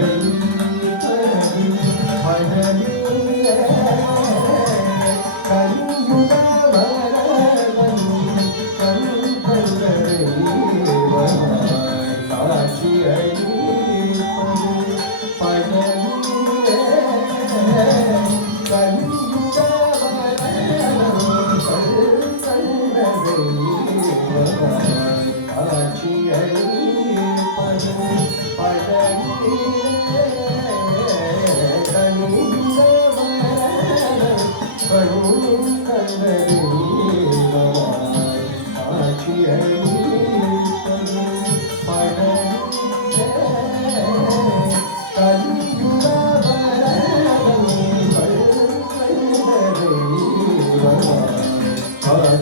day.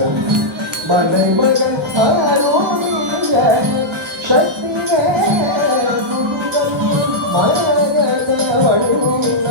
அரசன் மலை மகள் ஆரோடுங்க சக்தியே மரண வடிவுங்க